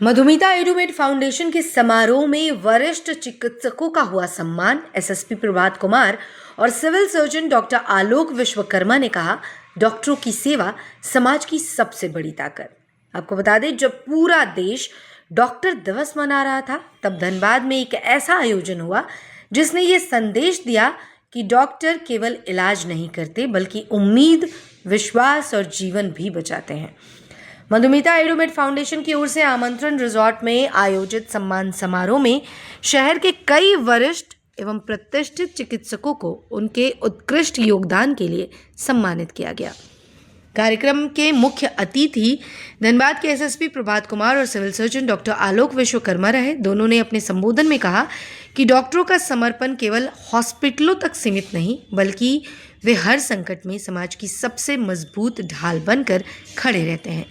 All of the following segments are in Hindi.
मधुमिता एडुमेड फाउंडेशन के समारोह में वरिष्ठ चिकित्सकों का हुआ सम्मान। एसएसपी प्रभात कुमार और सिविल सर्जन डॉक्टर आलोक विश्वकर्मा ने कहा, डॉक्टरों की सेवा समाज की सबसे बड़ी ताकत। आपको बता दें, जब पूरा देश डॉक्टर दिवस मना रहा था, तब धनबाद में एक ऐसा आयोजन हुआ जिसने ये संदेश दिया कि डॉक्टर केवल इलाज नहीं करते बल्कि उम्मीद, विश्वास और जीवन भी बचाते हैं। मधुमिता एडुमेड फाउंडेशन की ओर से आमंत्रण रिजॉर्ट में आयोजित सम्मान समारोह में शहर के कई वरिष्ठ एवं प्रतिष्ठित चिकित्सकों को उनके उत्कृष्ट योगदान के लिए सम्मानित किया गया। कार्यक्रम के मुख्य अतिथि धनबाद के एसएसपी प्रभात कुमार और सिविल सर्जन डॉक्टर आलोक विश्वकर्मा रहे। दोनों ने अपने संबोधन में कहा कि डॉक्टरों का समर्पण केवल हॉस्पिटलों तक सीमित नहीं, बल्कि वे हर संकट में समाज की सबसे मजबूत ढाल बनकर खड़े रहते हैं।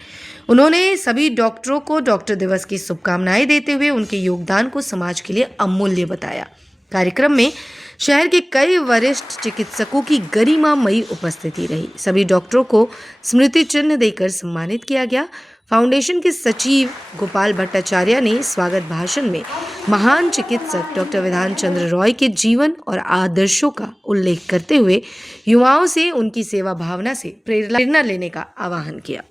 उन्होंने सभी डॉक्टरों को डॉक्टर दिवस की शुभकामनाएं देते हुए उनके योगदान को समाज के लिए अमूल्य बताया। कार्यक्रम में शहर के कई वरिष्ठ चिकित्सकों की गरिमामयी उपस्थिति रही। सभी डॉक्टरों को स्मृति चिन्ह देकर सम्मानित किया गया। फाउंडेशन के सचिव गोपाल भट्टाचार्य ने स्वागत भाषण में महान चिकित्सक डॉक्टर विधान चंद्र रॉय के जीवन और आदर्शों का उल्लेख करते हुए युवाओं से उनकी सेवा भावना से प्रेरणा लेने का आह्वान किया।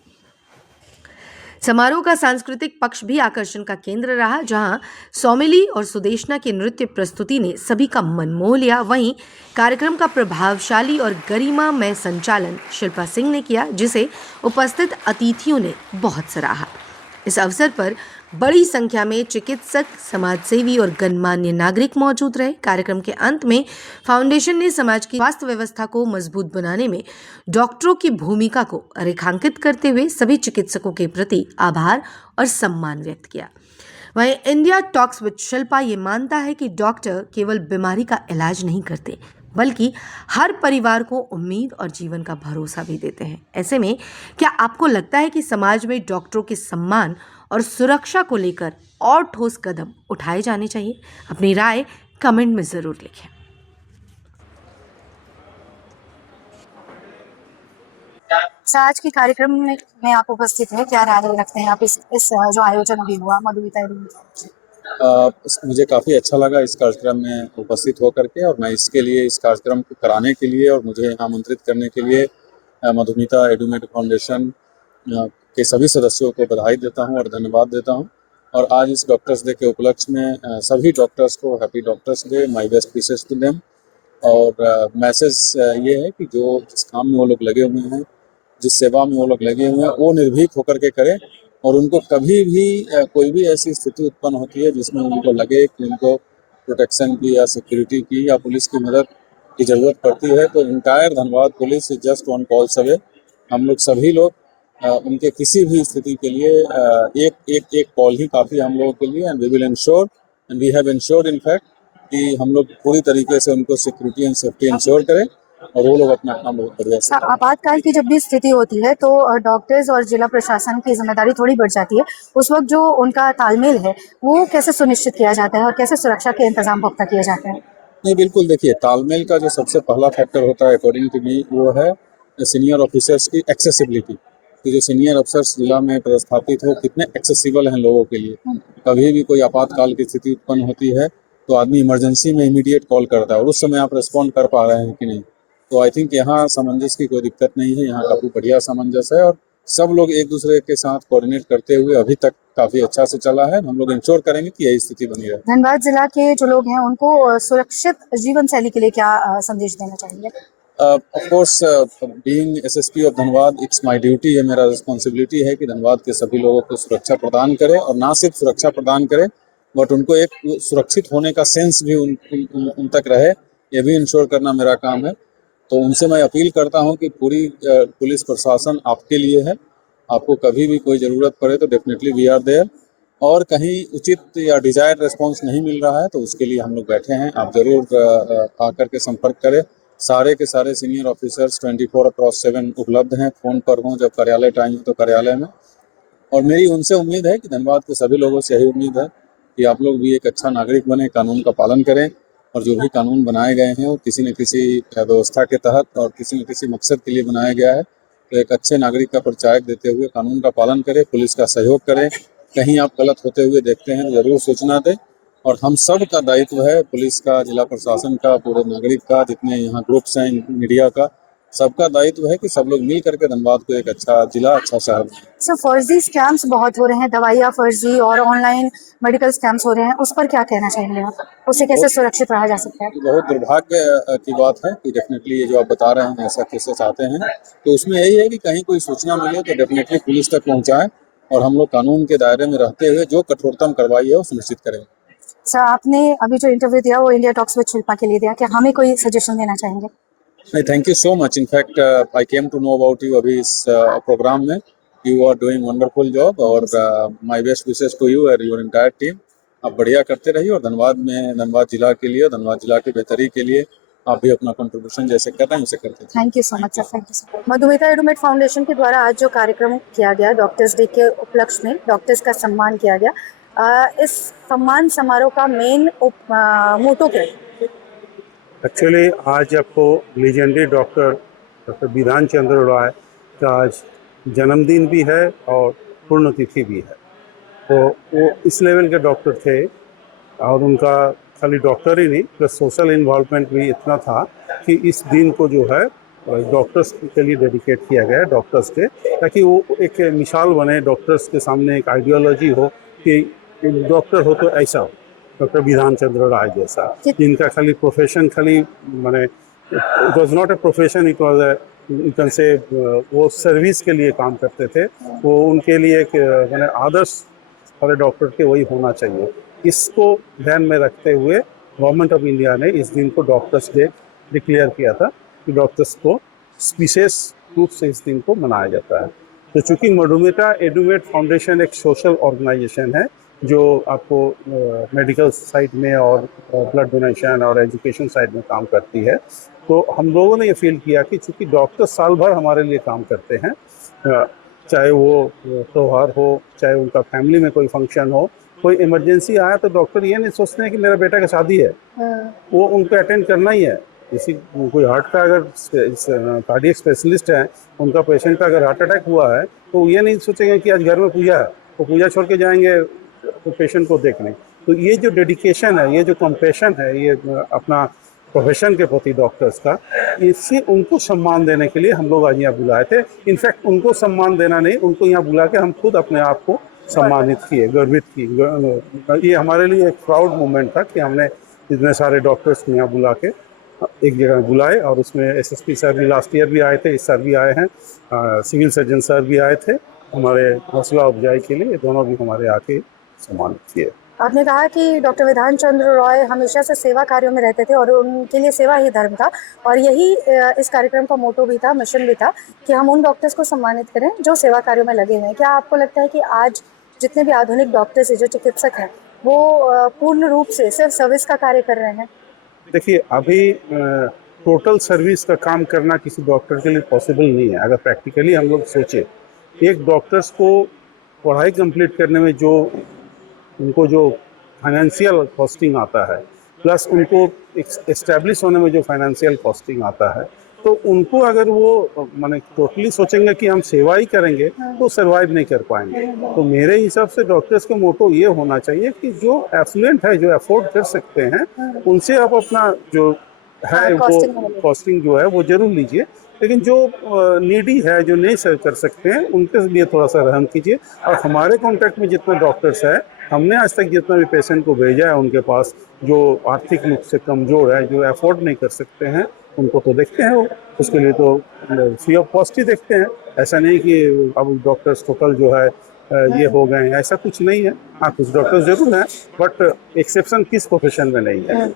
समारोह का सांस्कृतिक पक्ष भी आकर्षण का केंद्र रहा, जहां सौमिली और सुदेशना की नृत्य प्रस्तुति ने सभी का मन मोह लिया। वहीं कार्यक्रम का प्रभावशाली और गरिमामय संचालन शिल्पा सिंह ने किया, जिसे उपस्थित अतिथियों ने बहुत सराहा। इस अवसर पर बड़ी संख्या में चिकित्सक, समाजसेवी और गणमान्य नागरिक मौजूद रहे। कार्यक्रम के अंत में फाउंडेशन ने समाज की स्वास्थ्य व्यवस्था को मजबूत बनाने में डॉक्टरों की भूमिका को रेखांकित करते हुए सभी चिकित्सकों के प्रति आभार और सम्मान व्यक्त किया। वहीं इंडिया टॉक्स विद शिल्पा ये मानता है कि डॉक्टर केवल बीमारी का इलाज नहीं करते, बल्कि हर परिवार को उम्मीद और जीवन का भरोसा भी देते हैं। ऐसे में क्या आपको लगता है कि समाज में डॉक्टरों के सम्मान और सुरक्षा को लेकर और ठोस कदम उठाए जाने चाहिए? अपनी राय कमेंट में जरूर लिखें। आज के कार्यक्रम में आप उपस्थित हैं, क्या राय रखते हैं आप इस जो आयोजन अभी हुआ मधुमिता एडुमेड? मुझे काफ़ी अच्छा लगा इस कार्यक्रम में उपस्थित होकर के, और मैं इसके लिए, इस कार्यक्रम को कराने के लिए और मुझे यहाँ आमंत्रित करने के लिए मधुमिता एडुमेड फाउंडेशन के सभी सदस्यों को बधाई देता हूँ और धन्यवाद देता हूँ। और आज इस डॉक्टर्स डे के उपलक्ष्य में सभी डॉक्टर्स को happy doctors day, my best wishes to them. और मैसेज ये है कि जो जिस काम में वो लोग लगे हुए हैं, जिस सेवा में वो लोग लगे हुए हैं, वो निर्भीक होकर के करें। और उनको कभी भी कोई भी ऐसी स्थिति उत्पन्न होती है जिसमें उनको लगे कि उनको प्रोटेक्शन की या सिक्योरिटी की या पुलिस की मदद की ज़रूरत पड़ती है, तो entire Dhanbad police is just one call away. हम लोग सभी लोग उनके किसी भी स्थिति के लिए एक कॉल ही काफ़ी हम लोगों के लिए। And we will ensure, and we have ensured in fact कि हम लोग पूरी तरीके से उनको सिक्योरिटी एंड सेफ्टी इंश्योर करें, और वो लोग अपना काम बहुत बढ़िया से। आपातकाल की जब भी स्थिति होती है तो डॉक्टर्स और जिला प्रशासन की जिम्मेदारी थोड़ी बढ़ जाती है। उस वक्त जो उनका तालमेल है वो कैसे सुनिश्चित किया जाता है और कैसे सुरक्षा के इंतजाम पुख्ता किए जाते हैं? नहीं, बिल्कुल, देखिए, तालमेल का जो सबसे पहला फैक्टर होता है अकॉर्डिंग टू मी, वो है सीनियर ऑफिसर्स की एक्सेसिबिलिटी, कि जो सीनियर अफसर्स जिला में पदस्थापित हो कितने एक्सेसिबल हैं लोगों के लिए। कभी भी कोई आपातकाल की स्थिति उत्पन्न होती है तो आदमी इमरजेंसी में इमीडिएट कॉल करता है, और उस समय आप रिस्पॉन्ड कर पा रहे हैं कि नहीं। तो आई थिंक यहाँ सामंजस्य की कोई दिक्कत नहीं है, यहाँ काफ़ी बढ़िया सामंजस्य है, और सब लोग एक दूसरे के साथ कोऑर्डिनेट करते हुए अभी तक काफ़ी अच्छा से चला है। हम लोग इंश्योर करेंगे कि यही स्थिति बनी रहे। धनबाद जिला के जो लोग हैं उनको सुरक्षित जीवन शैली के लिए क्या संदेश देना चाहेंगे? Of course, being SSP of Dhanbad, it's my duty, है, मेरा रिस्पॉन्सिबिलिटी है कि धनबाद के सभी लोगों को सुरक्षा प्रदान करें, और ना सिर्फ सुरक्षा प्रदान करें बट उनको एक सुरक्षित होने का सेंस भी उन तक रहे, ये भी इंश्योर करना मेरा काम है। तो उनसे मैं अपील करता हूं कि पूरी पुलिस प्रशासन आपके लिए है। आपको कभी भी कोई ज़रूरत पड़े तो डेफिनेटली वी आर देयर, और कहीं उचित या डिजायर्ड रिस्पांस नहीं मिल रहा है तो उसके लिए हम लोग बैठे हैं। आप ज़रूर आकर के संपर्क करें। सारे के सारे सीनियर ऑफिसर्स 24/7 उपलब्ध हैं, फ़ोन पर हों, जब कार्यालय टाइम हो तो कार्यालय में। और मेरी उनसे उम्मीद है कि धनबाद के सभी लोगों से यही उम्मीद है कि आप लोग भी एक अच्छा नागरिक बने, कानून का पालन करें, और जो भी कानून बनाए गए हैं वो किसी न किसी व्यवस्था के तहत और किसी न किसी मकसद के लिए बनाया गया है। तो एक अच्छे नागरिक का परिचायक देते हुए कानून का पालन करें, पुलिस का सहयोग करें, कहीं आप गलत होते हुए देखते हैं तो जरूर सूचना दें। और हम सब का दायित्व है, पुलिस का, जिला प्रशासन का, पूरे नागरिक का, जितने यहाँ ग्रुप्स हैं मीडिया का, सबका दायित्व है कि सब लोग मिल करके धनबाद को एक अच्छा जिला, अच्छा शहर बनाएं। सर फर्जी स्कैम्स बहुत हो रहे हैं, दवाइयाँ फर्जी और ऑनलाइन मेडिकल स्कैम्स हो रहे हैं, उस पर क्या कहना चाहेंगे आप? उससे कैसे सुरक्षित रहा जा सकता है? बहुत दुर्भाग्य की बात है कि डेफिनेटली ये जो आप बता रहे हैं ऐसा केसेस आते हैं, तो उसमें यही है कि कहीं कोई सूचना मिले तो डेफिनेटली पुलिस तक पहुंचाएं और हम लोग कानून के दायरे में रहते हुए जो कठोरतम कार्रवाई है वो सुनिश्चित करें। सर आपने अभी जो इंटरव्यू दिया वो इंडिया टॉक्स विद शिल्पा के लिए दिया, क्या हमें कोई सजेशन देना चाहेंगे? नहीं, thank you so much. In fact I came to know about you अभी इस प्रोग्राम में। You are doing wonderful job और my best wishes to you और योर एंटायर टीम। आप बढ़िया करते रहिए और धनबाद जिला के लिए, धनबाद जिला की बेहतरी के लिए आप भी अपना कंट्रीब्यूशन जैसे कर रहे हैं उसे करते हैं। Thank you so much sir, thank you sir. Madhumita Edumate foundation के द्वारा आज जो कार्यक्रम किया गया डॉक्टर्स डे के उपलक्ष्य में, डॉक्टर्स का सम्मान किया गया, इस सम्मान समारोह का मेन मोटो क्या है? एक्चुअली आज आपको लीजेंडरी डॉक्टर विधान चंद्र रॉय का आज जन्मदिन भी है और पुण्यतिथि भी है। तो वो इस लेवल के डॉक्टर थे और उनका खाली डॉक्टर ही नहीं प्लस सोशल इन्वॉल्वमेंट भी इतना था कि इस दिन को जो है डॉक्टर्स के लिए डेडिकेट किया गया है, डॉक्टर्स के, ताकि वो एक मिसाल बने, डॉक्टर्स के सामने एक आइडियोलॉजी हो कि डॉक्टर हो तो ऐसा हो, डॉक्टर विधान चंद्र राय जैसा, जिनका खाली प्रोफेशन खाली माने it was not a profession, it was you can say वो सर्विस के लिए काम करते थे। वो उनके लिए एक माने आदर्श वाले डॉक्टर के वही होना चाहिए। इसको ध्यान में रखते हुए गवर्नमेंट ऑफ इंडिया ने इस दिन को डॉक्टर्स डे डिक्लेयर किया था कि डॉक्टर्स को विशेष रूप से इस दिन को मनाया जाता है। तो चूँकि मधुमिता एडुमेट फाउंडेशन एक सोशल ऑर्गेनाइजेशन है जो आपको मेडिकल साइड में और ब्लड डोनेशन और एजुकेशन साइड में काम करती है, तो हम लोगों ने ये फील किया कि चूँकि डॉक्टर साल भर हमारे लिए काम करते हैं, चाहे वो त्यौहार हो, चाहे उनका फैमिली में कोई फंक्शन हो, कोई इमरजेंसी आया तो डॉक्टर ये नहीं सोचते हैं कि मेरा बेटा का शादी है, वो उनको अटेंड करना ही है। किसी कोई हार्ट का अगर कार्डियक स्पेशलिस्ट है, उनका पेशेंट का अगर हार्ट अटैक हुआ है तो ये नहीं सोचेंगे कि आज घर में पूजा है, तो पूजा छोड़ के जाएंगे तो पेशेंट को देखने। तो ये जो डेडिकेशन है, ये जो कंपैशन है, ये अपना प्रोफेशन के प्रति डॉक्टर्स का, इससे उनको सम्मान देने के लिए हम लोग आज यहाँ बुलाए थे। इनफैक्ट उनको सम्मान देना नहीं, उनको यहाँ बुला के हम खुद अपने आप को सम्मानित किए, गर्वित किए। ये हमारे लिए एक प्राउड मोमेंट था कि हमने इतने सारे डॉक्टर्स को यहाँ बुला के एक जगह बुलाए और उसमें एसएसपी सर भी लास्ट ईयर भी आए थे, इस साल भी आए हैं, सिविल सर्जन सर भी आए थे हमारे हौसला अफजाई के लिए, दोनों भी हमारे आके सम्मानित किए। आपने कहा कि डॉक्टर विधान चंद्र रॉय हमेशा से सेवा कार्यों में रहते थे और उनके लिए सेवा ही धर्म था, और यही इस कार्यक्रम का मोटो भी था, मिशन भी था कि हम उन डॉक्टर्स को सम्मानित करें जो सेवा कार्यों में लगे हुए हैं। क्या आपको लगता है कि आज जितने भी आधुनिक डॉक्टर्स हैं, जो चिकित्सक हैं, वो पूर्ण रूप से सिर्फ सर्विस का कार्य कर रहे हैं? देखिए, अभी टोटल सर्विस का काम करना किसी डॉक्टर के लिए पॉसिबल नहीं है। अगर प्रैक्टिकली हम लोग सोचें, एक डॉक्टर्स को पढ़ाई कंप्लीट करने में जो उनको जो फाइनेंशियल कॉस्टिंग आता है, प्लस उनको एस्टेब्लिश होने में जो फाइनेंशियल कॉस्टिंग आता है, तो उनको अगर वो माने टोटली सोचेंगे कि हम सेवा ही करेंगे तो सर्वाइव नहीं कर पाएंगे। तो मेरे हिसाब से डॉक्टर्स का मोटो ये होना चाहिए कि जो एफिलिएंट है, जो अफोर्ड कर सकते हैं, उनसे आप अपना जो है वो कॉस्टिंग जो है वो जरूर लीजिए, लेकिन जो नीडी है, जो नहीं सर्व कर सकते हैं, उनके लिए थोड़ा सा रहम कीजिए। और हमारे कॉन्टैक्ट में जितने डॉक्टर्स हैं, हमने आज तक जितना भी पेशेंट को भेजा है उनके पास, जो आर्थिक रूप से कमज़ोर है, जो अफोर्ड नहीं कर सकते हैं, उनको तो देखते हैं, वो उसके लिए तो फ्री ऑफ कॉस्ट ही देखते हैं। ऐसा नहीं कि अब डॉक्टर्स टोटल जो है ये हो गए हैं, ऐसा कुछ नहीं है। हाँ, कुछ डॉक्टर्स जरूर हैं, बट एक्सेप्शन किस प्रोफेशन में नहीं है।